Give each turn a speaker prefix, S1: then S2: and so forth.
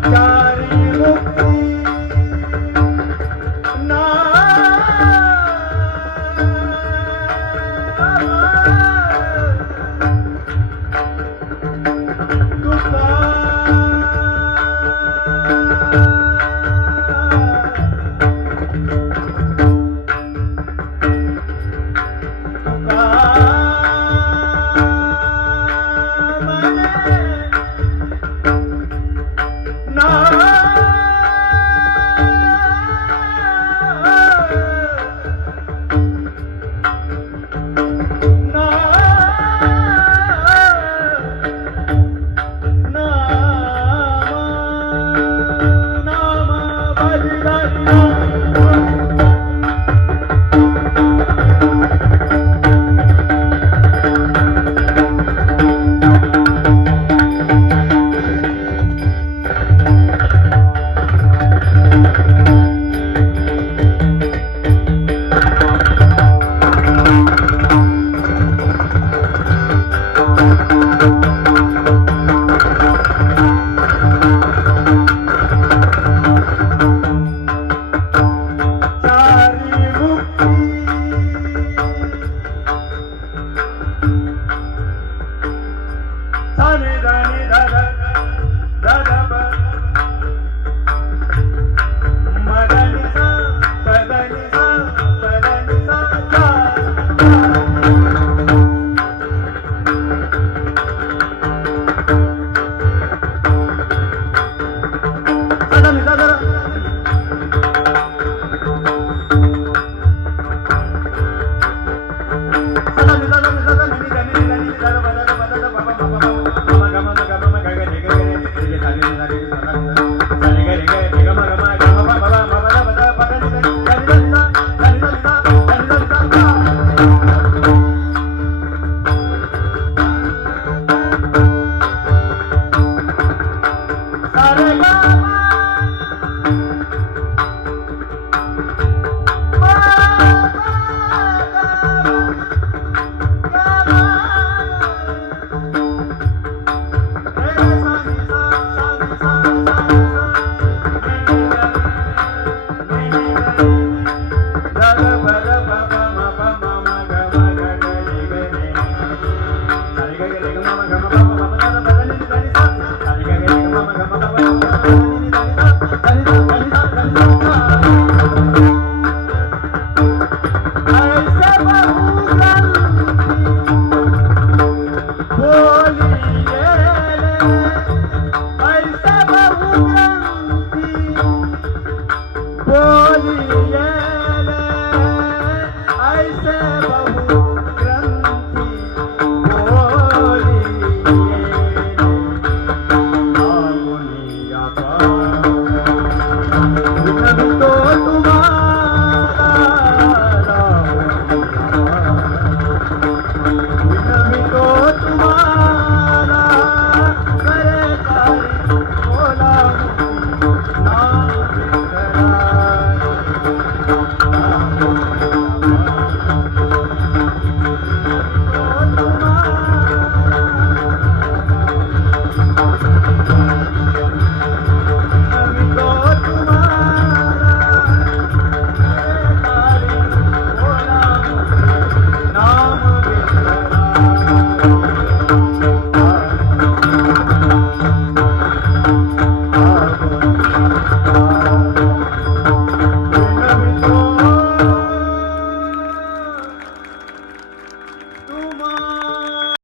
S1: God.